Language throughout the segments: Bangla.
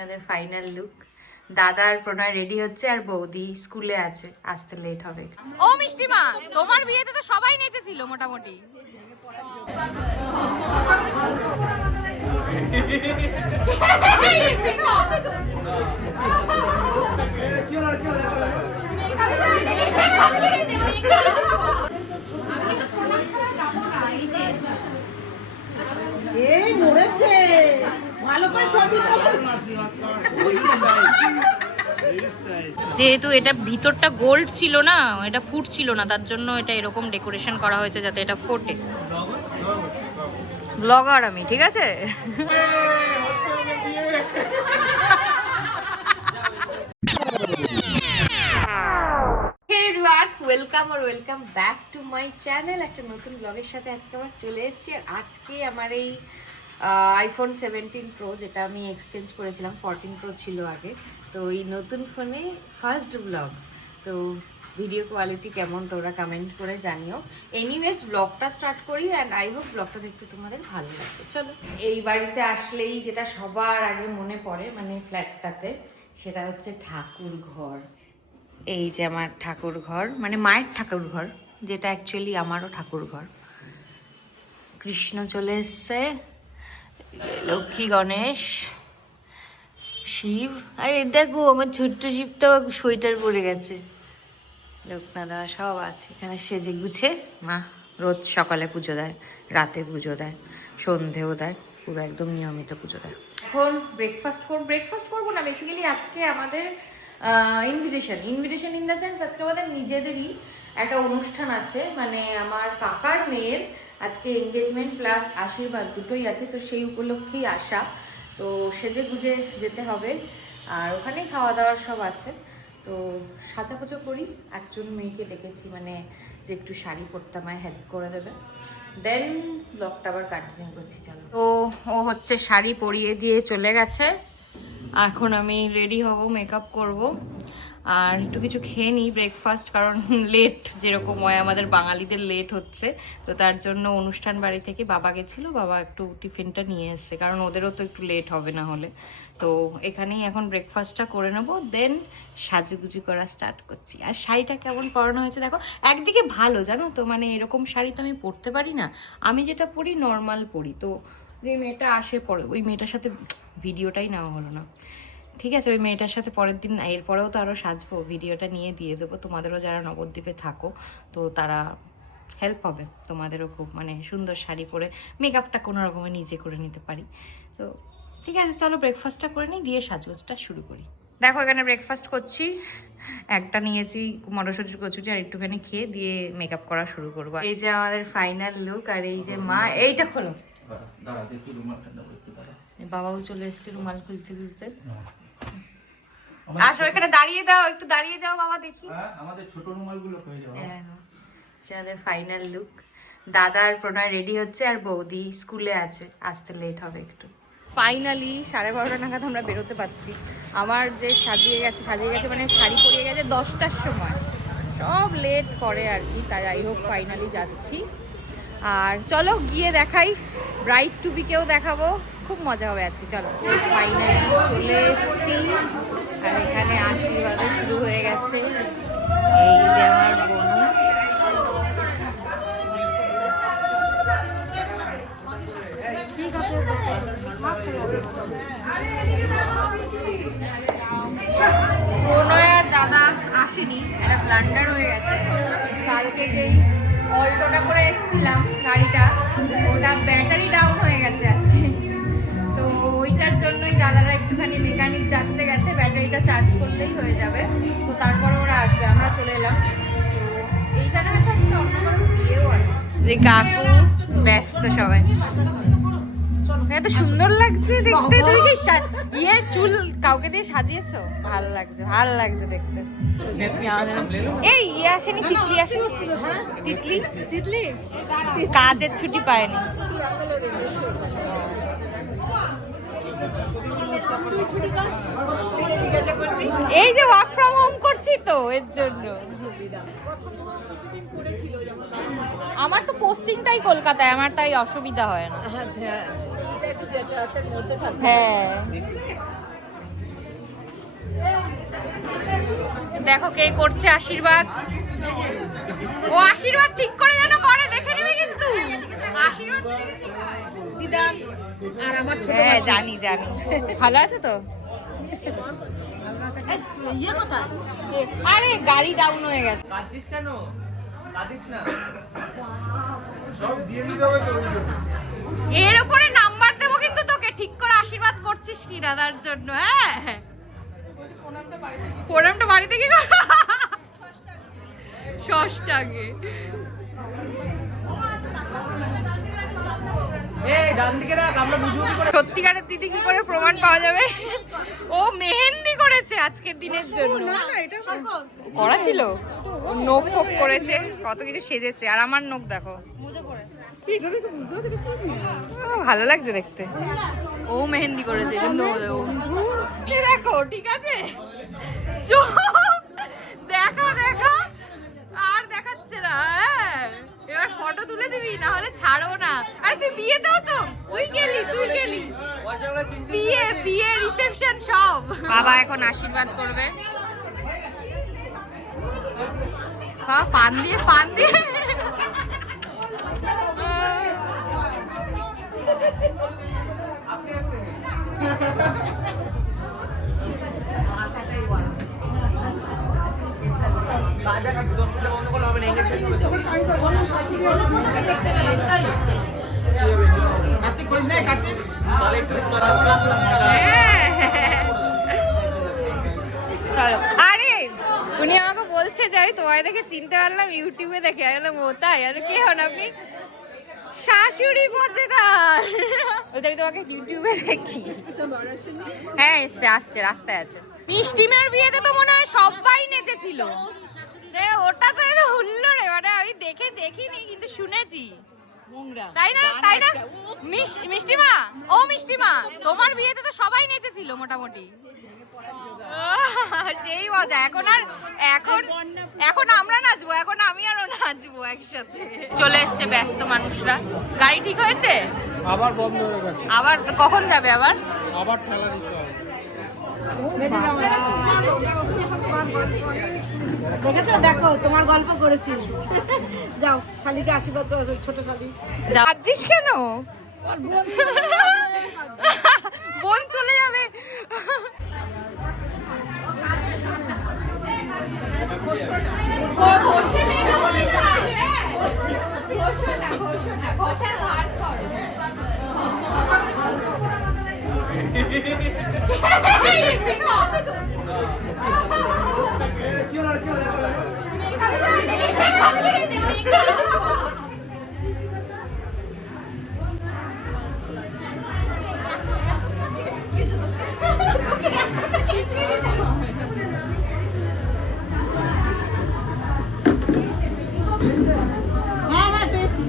আমাদের ফাইনাল লুক। দাদা আর প্রণয় রেডি হচ্ছে আর বৌদি স্কুলে আছে, আসতে লেট হবে। ও মিষ্টিমা, তোমার বিয়েতে তো সবাই নেচেছিল মোটামুটি। এই মরেছে ভালো করে ছবি যেহেতু এটা ভিতরটা গোল্ড ছিল না, এটা ফুট ছিল না, তার জন্য এটা এরকম ডেকোরেশন করা হয়েছে যাতে এটা ফোটে। ব্লগার আমি, ঠিক আছে। Welcome back to my channel. একটা নতুন ব্লগের সাথে আজকে আবার চলে এসেছি। আর আজকে আমার এই আইফোন 17 প্রো, যেটা আমি এক্সচেঞ্জ করেছিলাম, 14 প্রো ছিল আগে, তো এই নতুন ফোনে ফার্স্ট ব্লগ। তো ভিডিও কোয়ালিটি কেমন তোমরা কমেন্ট করে জানিও। এনিওয়েজ ব্লগটা স্টার্ট করি অ্যান্ড আই হোপ ব্লগটা দেখতে তোমাদের ভালো লাগবে। চলো, এই বাড়িতে আসলেই যেটা সবার আগে মনে পড়ে, মানে ফ্ল্যাটটাতে, সেটা হচ্ছে ঠাকুর ঘর। এই যে আমার ঠাকুর ঘর, মানে মায়ের ঠাকুর ঘর, যেটা অ্যাকচুয়ালি আমারও ঠাকুর ঘর। কৃষ্ণ চলে এসছে, লক্ষ্মী, গণেশ, শিব। আরে দেখো আমার ছোট্ট শিবটাও সোয়েটার পরে গেছে। লোকনাথা সব আছে এখানে সেজে গুছে। মা রোজ সকালে পুজো দেয়, রাতে পুজো দেয়, সন্ধেও দেয়, পুরো একদম নিয়মিত পুজো দেয়। এখন ব্রেকফাস্ট করবো না, বেসিক্যালি আজকে আমাদের ইনভিটেশন ইন দ্য সেন্স আজকে আমাদের নিজেদেরই একটা অনুষ্ঠান আছে, মানে আমার কাকার মেয়ের আজকে এঙ্গেজমেন্ট প্লাস আশীর্বাদ দুটোই আছে, তো সেই উপলক্ষেই আসা। তো সেজে গুজে যেতে হবে, আর ওখানেই খাওয়া দাওয়ার সব আছে। তো সাজাগুজো করি, একজন মেয়েকে ডেকেছি, মানে যে একটু শাড়ি পরতে আমায় হেল্প করে দেবে, দেন ব্লগটা আবার কন্টিনিউ করছি। চলো, তো ও হচ্ছে শাড়ি পরিয়ে দিয়ে চলে গেছে, এখন আমি রেডি হব, মেকআপ করব, আর একটু কিছু খেয়ে নিই ব্রেকফাস্ট, কারণ লেট যেরকম হয় আমাদের বাঙালিদের লেট হচ্ছে। তো তার জন্য অনুষ্ঠান বাড়ি থেকে বাবা গেছিলো, বাবা একটু টিফিনটা নিয়ে এসছে, কারণ ওদেরও তো একটু লেট হবে না হলে। তো এখানেই এখন ব্রেকফাস্টটা করে নেবো, দেন সাজুগুজু করা স্টার্ট করছি। আর শাড়িটা কেমন পরানো হয়েছে দেখো, একদিকে ভালো জানো তো, মানে এরকম শাড়ি তো আমি পরতে পারি না, আমি যেটা পরি নর্মাল পরি। তো যে মেয়েটা আসে পরে, ওই মেয়েটার সাথে ভিডিওটাই নেওয়া হলো না, ঠিক আছে। ওই মেয়েটার সাথে পরের দিন, এরপরেও তো আরও সাজবো, ভিডিওটা নিয়ে দিয়ে দেবো তোমাদেরও, যারা নবদ্বীপে থাকো তো তারা হেল্প হবে, তোমাদেরও খুব, মানে সুন্দর শাড়ি পরে মেকআপটা কোনো রকমে নিজে করে নিতে পারি। তো ঠিক আছে, চলো ব্রেকফাস্টটা করে নিই, দিয়ে সাজগোজটা শুরু করি। দেখো এখানে ব্রেকফাস্ট করছি, একটা নিয়েছি মটরশুঁটির কচুরি, আর একটুখানি খেয়ে দিয়ে মেকআপ করা শুরু করবো। এই যে আমাদের ফাইনাল লুক, আর এই যে মা, এইটা খোলো, বাবাও চলে এসছে রুমাল খুঁজতে খুঁজতে। আসো এখানে দাঁড়িয়ে দাও, একটু দাঁড়িয়ে যাও বাবা, দেখি আমাদের ছোট রুমালগুলো হয়ে যাবে। আমাদের ফাইনাল লুক। দাদা আর প্রণয় রেডি হচ্ছে, আর বৌদি স্কুলে আছে, আসতে লেট হবে একটু। ফাইনালি 12:30 নাগাদ আমরা বেরোতে পারছি। আমার যে সাজিয়ে গেছে মানে শাড়ি পরিয়ে গেছে 10টার সময়, সব লেট করে আর কি, তাই যাই হোক ফাইনালি যাচ্ছি। আর চলো গিয়ে দেখাই, ব্রাইড টু বিকেও দেখাবো, খুব মজা হবে আজকে। চলো, ফাইনালি চলে এসেছি, আর এখানে আশীর্বাদও শুরু হয়ে গেছে। এই যে আমার বোন, প্রণয় আর দাদা আসেনি, একটা ব্লান্ডার হয়ে গেছে। কালকে যেই অল্টোটা করে এসেছিলাম গাড়িটা, ওটা ব্যাটারি ডাউন হয়ে গেছে আজকে, তো ওইটার জন্যই দাদারা একটুখানি মেকানিক ডাকতে গেছে, ব্যাটারিটা চার্জ করলেই হয়ে যাবে। তো তারপরে ওরা আসবে, আমরা চলে এলাম। তো এইখানে হয়তো আজকে অন্য কারো বিয়েও আছে, যে কাকু ব্যস্ত সবাই। এত সুন্দর লাগছে দেখতে। তুমি কি ইয়ে চুল কাউকে দিয়ে সাজিয়েছো? ভালো লাগছে দেখতে। এই ইয়ে আসেনি, তিতলি আসেনি, তিতলি কাজের ছুটি পায়নি। এই যে ওয়ার্ক ফ্রম হোম করছি তো এর জন্য। আমার তো পোস্টিংটাই কলকাতায়, আমার তাই অসুবিধা হয় না। হ্যাঁ দেখো কে করছে আশীর্বাদ। ও আশীর্বাদ ঠিক করে যেন করে, দেখে নিবি কিন্তু। আশীর্বাদ দিদা আর আমার ছোট হ্যাঁ জানি জানি। ভালো আছে তো? ইয়ে কোথায়? আরে গাড়ি ডাউন হয়ে গেছে। কাঁদছিস কেন? কাঁদিস না। সব দিয়ে দিতে হবে তো ওই জন্য। এর উপরে নাম্বার দেবো কিন্তু তোকে, ঠিক করে আশীর্বাদ করছিস কিনা তার জন্য। হ্যাঁ প্রণামটা বাড়িতে কি কর? ষষ্ঠাগে। এই ডান দিকে রাখ, আমরা বুঝবো কি করে? সত্যিকারের দিদি কি করে প্রমাণ পাওয়া যাবে? ও মেহেন্দি করেছে আজকের দিনের জন্য। করা ছিল, ও নখ ফোক করেছে, কত কিছু সেজেছে। আর আমার নখ দেখো, ও ভালো লাগছে দেখতে। ও মেহেন্দি করেছে কিন্তু দেখো, ঠিক আছে চোখ দেখো দেখো, আর দেখাচ্ছে না। হ্যাঁ এবার ফটো তুলে দিবি, না হলে ছাড়ো না। আরে তুই বিয়েতেও তো তুই গেলি বিয়ে রিসেপশন সব। বাবা এখন আশীর্বাদ করবে। পান দিয়ে কাজা কিন্তু 10 মিনিট বন্ধ করলে হবে না, এঙ্গেজমেন্ট করে যাও। কার্তিক করিস না কার্তিক? তাহলে একটু আরে উনি আমাকে বলছে যে আমি তোমায় দেখে চিনতে পারলাম ইউটিউবে দেখে। আমি বললাম ও তাই? আর কে হন আপনি? শাশুড়ি মজেদার। বলছে আমি তোমাকে ইউটিউবে দেখি। হ্যাঁ এসছে, আসছে, রাস্তায় আছে। মিষ্টিমার বিয়েতে তো মনে হয় সবাই নেচেছিল রে। ওটা তো এত হুল্লোড়ে, মানে আমি দেখিনি কিন্তু শুনেছি। তাই না মিষ্টিমা? ও মিষ্টিমা, তোমার বিয়েতে তো সবাই নেচেছিল মোটামুটি। সেই মজা। এখন আমরা নাচবো, এখন আমি আরো নাচবো একসাথে। চলে এসছে ব্যস্ত মানুষরা। গাড়ি ঠিক হয়েছে? আবার বন্ধ হয়ে গেছে। আবার কখন যাবে? আবার ঠেলা দিতে হবে। দেখেছো? দেখো তোমার গল্প করেছি। যাও শালিকে আশীর্বাদ করো, ছোট শালি। যাচ্ছিস কেন? বোন চলে যাবে। হ্যাঁ হ্যাঁ পেয়েছি।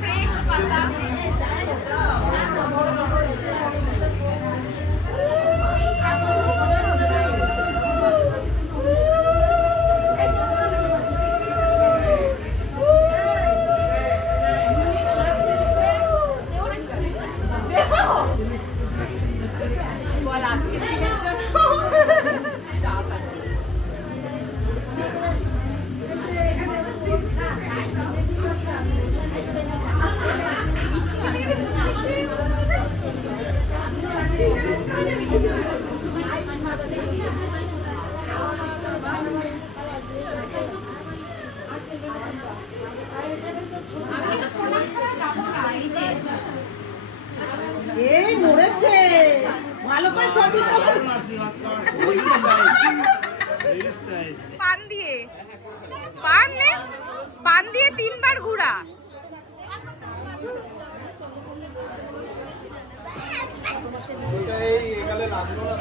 ফ্রেশ পাতা। বল আজকের দিনের জন্য চা খাচ্ছি। এই মরেছে, ভালো করে ছবি তোলো। পান দিয়ে 3 বার ঘুরা। এই এখানে লাগলো না।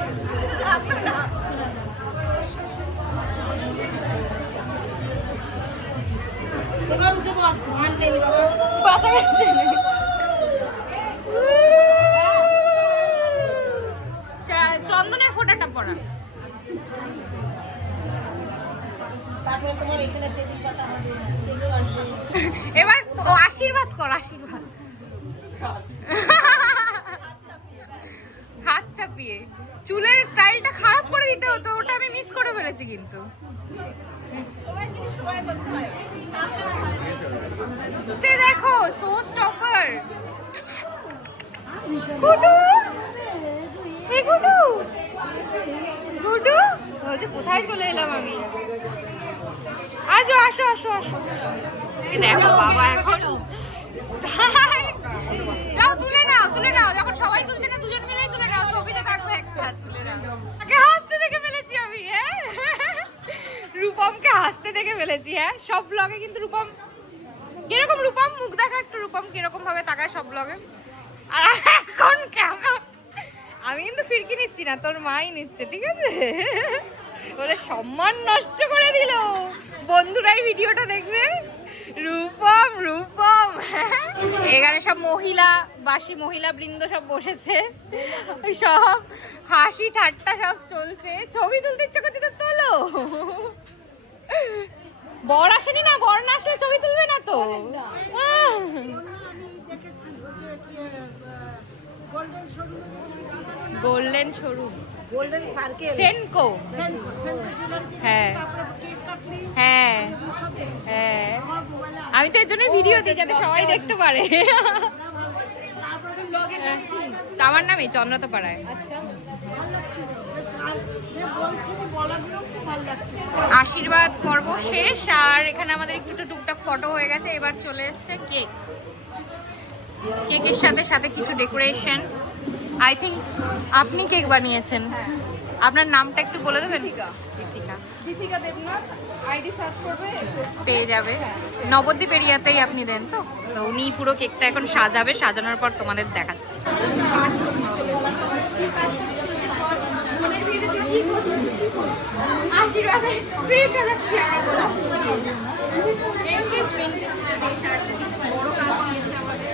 এবার উঠে পড়, মান নেই বাবা। চন্দনের ফোঁটাটা পড়া। তারপরে তোমার এখানে টেবিল পাতা হবে। এবার আশীর্বাদ কর, আশীর্বাদ। হাত চাপিয়ে দিয়ে। চুলের স্টাইলটা খারাপ করে দিতে হতো, ওটা আমি মিস করে ফেলেছি কিন্তু। দেখো সো স্টপার গুডু, এই গুডু গুডু বলছে কোথায় চলে এলাম আমি। আসো আসো আসো আসো, দেখো বাবা এখন যাও তুলে নাও তুলে নাও, যখন সবাই তুলছে না দুজন মিলেই তুলে নাও, ছবিতে থাকবে একটা, তুলে নাও। আগে হাসতে দেখে ফেলেছি আমি, হ্যাঁ রূপমকে হাসতে দেখে ফেলেছি। হ্যাঁ সব ব্লগে কিন্তু রূপম কিরকম, রূপম মুখ দেখা একটু, রূপম কিরকম ভাবে তাকায় সব ব্লগে। আর এখন কেমন, আমি কিন্তু ফিরকি নিচ্ছি না, তোর মাই নিচ্ছে, ঠিক আছে? বলে সম্মান নষ্ট করে দিল, বন্ধুরাই ভিডিওটা দেখবে। রূপম রূপম এখানে সব মহিলা বাসী মহিলা বৃন্দ সব বসেছে, সব হাসি ঠাট্টা সব চলছে। ছবি তুলতে ইচ্ছে করছে তো তোলো। বর আসেনি না, বর না আসলে ছবি তুলবে না তো। Golden showroom, golden circle, Senco, হ্যাঁ হ্যাঁ হ্যাঁ, আমি তো এর জন্য ভিডিও দিই যাতে সবাই দেখতে পারে। আমার নামে চন্দ্রতা পাড়ায়। আশীর্বাদ পর্ব শেষ, আর এখানে আমাদের একটু টুকটাক ফটো হয়ে গেছে। এবার চলে এসছে কেক, কেকের সাথে সাথে কিছু ডেকোরেশনস। আই থিঙ্ক আপনি কেক বানিয়েছেন, আপনার নামটা একটু বলে দেবেন? দীপিকা দেবনাথ, আইডি সার্চ করবে পেয়ে যাবে। নবদ্বীপ এরিয়াতেই আপনি দেন তো? তো উনি পুরো কেকটা এখন সাজাবে, সাজানোর পর তোমাদের দেখাচ্ছি। আশীর্বাদে ফ্রেশ সাজাচ্ছি আমরা, এনগেজমেন্ট ফ্রেশ সাজাচ্ছি, বড় কাজ দিয়েছে আমাদের।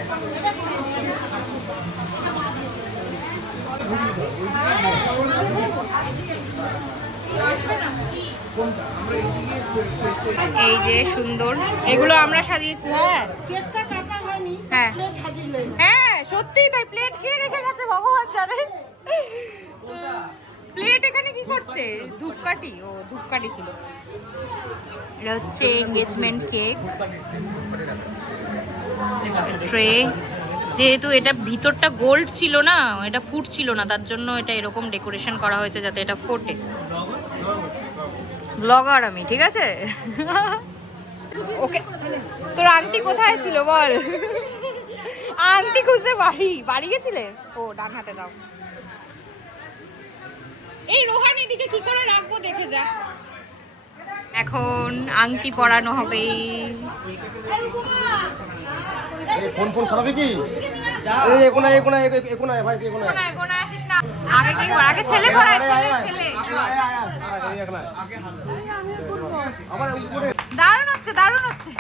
এই যে সুন্দর, এগুলো আমরা সাজিয়েছি। হ্যাঁ কেকটা কাটা হয়নি, হ্যাঁ প্লেট হাজির হয়ে গেছে। হ্যাঁ সত্যি তাই, প্লেট কে রেখে গেছে ভগবান জানে। প্লেট এখানে কি করছে? ধূপকাঠি, ও ধূপকাঠি ছিল। এটা হচ্ছে এনগেজমেন্ট কেক ট্রে। যেহেতু এটা ভিতরটা গোল্ড ছিল না, এটা ফুটছিল না, তার জন্য এটা এরকম ডেকোরেশন করা হয়েছে যাতে এটা ফোটে। ব্লগার আমি, ঠিক আছে? ওকে, তোর আন্টি কোথায় ছিল বল? আন্টি খুঁজে বাড়ি গেছিলে? ও ডান হাতে দাও। এই রোহান এদিকে কি করে রাখবো দেখে যা। এখন আংটি পরানো হবে। ফোন ফোন খারাপে কি? এই কোনা ভাই, কোনা আসিস না, আগে কি কর, আগে ছেলে পড়ায়, ছেলে। দারুণ হচ্ছে, দারুণ হচ্ছে।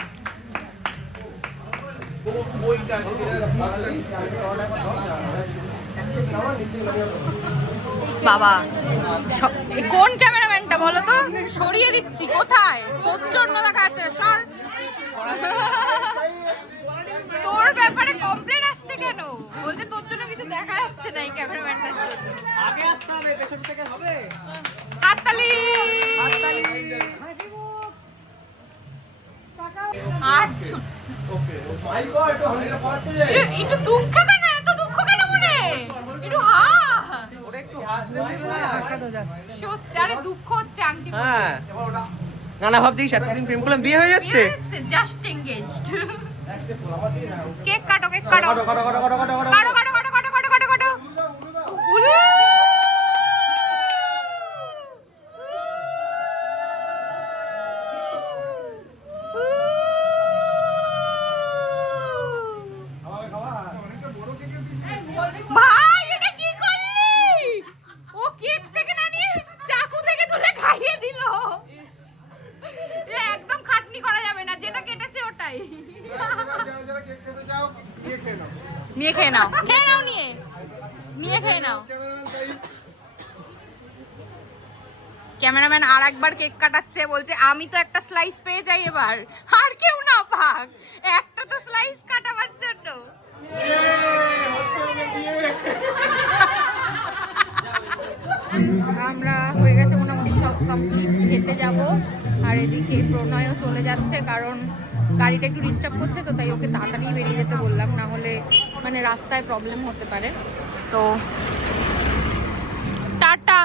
বাবা কোন ক্যামেরাম্যানটা বলো তো? সরিয়ে দিচ্ছি। কোথায় তোর জন্য দেখা যাচ্ছে, সর। তোর ব্যাপারে কমপ্লেন আসছে কেন? বলছে তোর জন্য কিছু দেখা যাচ্ছে না এই ক্যামেরাম্যানটার জন্য। আগে আসতে হবে, পেছন থেকে হবে। হাততালি, হাততালি। একটু দুঃখ কেন, এত দুঃখ কেন মনে? একটু ওটা একটু হাসলে দিবে না, আশাটা যাচ্ছে। সত্যি, আরে দুঃখ হচ্ছে আংটি পরতে। হ্যাঁ না না, ভাবছিস এতদিন প্রেম করলাম, বিয়ে হয়ে যাচ্ছে। Just engaged. কেক কাটো, কেক কাটো, কাটো কাটো কাটো কাটো কাটো কাটো। কাটো কাটো কাটো কাটো কাটো কাটো কাটো। উরে! ভাই এটা কি করলি? ও কেক থেকে না নিয়ে চাকু থেকে তুলে খাইয়ে দিল। একদম খাটনি করা যাবে না, যেটা কেটেছে ওটাই নিয়ে খেয়ে নাও, খেয়ে নাও, নিয়ে খেয়ে নাও। ক্যামেরাম্যান আর একবার কেক কাটাচ্ছে, বলছে আমি তো একটা স্লাইস পেয়ে যাই এবার, আর কেউ না পাক, একটা তো স্লাইস কাটাবার জন্য। কমপ্লিট, খেতে যাব। আর এদিকে প্রণয়ও চলে যাচ্ছে, কারণ গাড়িটা একটু ডিস্টার্ব করছে, তো তাই ওকে তাড়াতাড়ি বেরিয়ে যেতে বললাম, না হলে মানে রাস্তায় প্রবলেম হতে পারে। তো টাটা।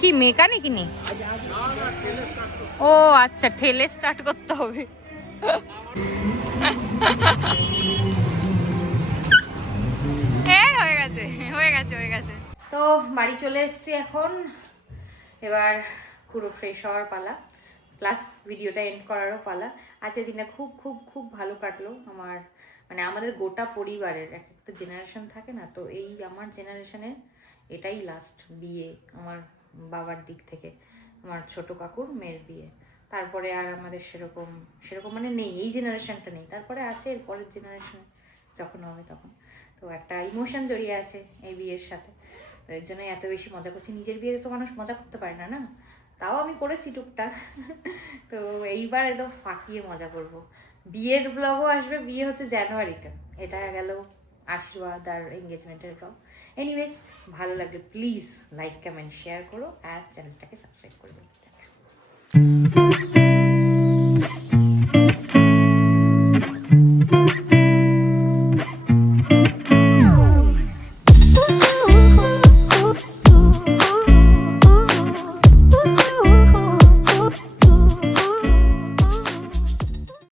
কি মেকানিক নি? ও আচ্ছা, ঠেলে স্টার্ট করতে হবে। হয়ে গেছে হয়ে গেছে হয়ে গেছে। তো বাড়ি চলে এসেছি এখন, এবার পুরো ফ্রেশ হওয়ার পালা, প্লাস ভিডিওটা এন্ড করারও পালা। আজকের দিনটা খুব খুব খুব ভালো কাটলো আমার, মানে আমাদের গোটা পরিবারের একটা জেনারেশন থাকে না, তো এই আমার জেনারেশনের এটাই লাস্ট বিয়ে আমার বাবার দিক থেকে, আমার ছোট কাকুর মেয়ের বিয়ে। তারপরে আর আমাদের সেরকম সেরকম মানে নেই, এই জেনারেশনটা নেই। তারপরে আছে এর পরের জেনারেশনে যখন হবে তখন। তো একটা ইমোশন জড়িয়ে আছে এই বিয়ের সাথে, তো এর জন্যই এত বেশি মজা করছি। নিজের বিয়েতে তো মানুষ মজা করতে পারে না, না? তাও আমি করেছি টুকটাক। তো এইবার একদম ফাটিয়ে মজা করব। বিয়ের ব্লগও আসবে, বিয়ে হচ্ছে জানুয়ারিতে, এটা গেল আশীর্বাদ আর এঙ্গেজমেন্টের ব্লগ। এনিওয়েজ, ভালো লাগলে প্লিজ লাইক কমেন্ট শেয়ার করো আর চ্যানেলটাকে সাবস্ক্রাইব করে দেবো।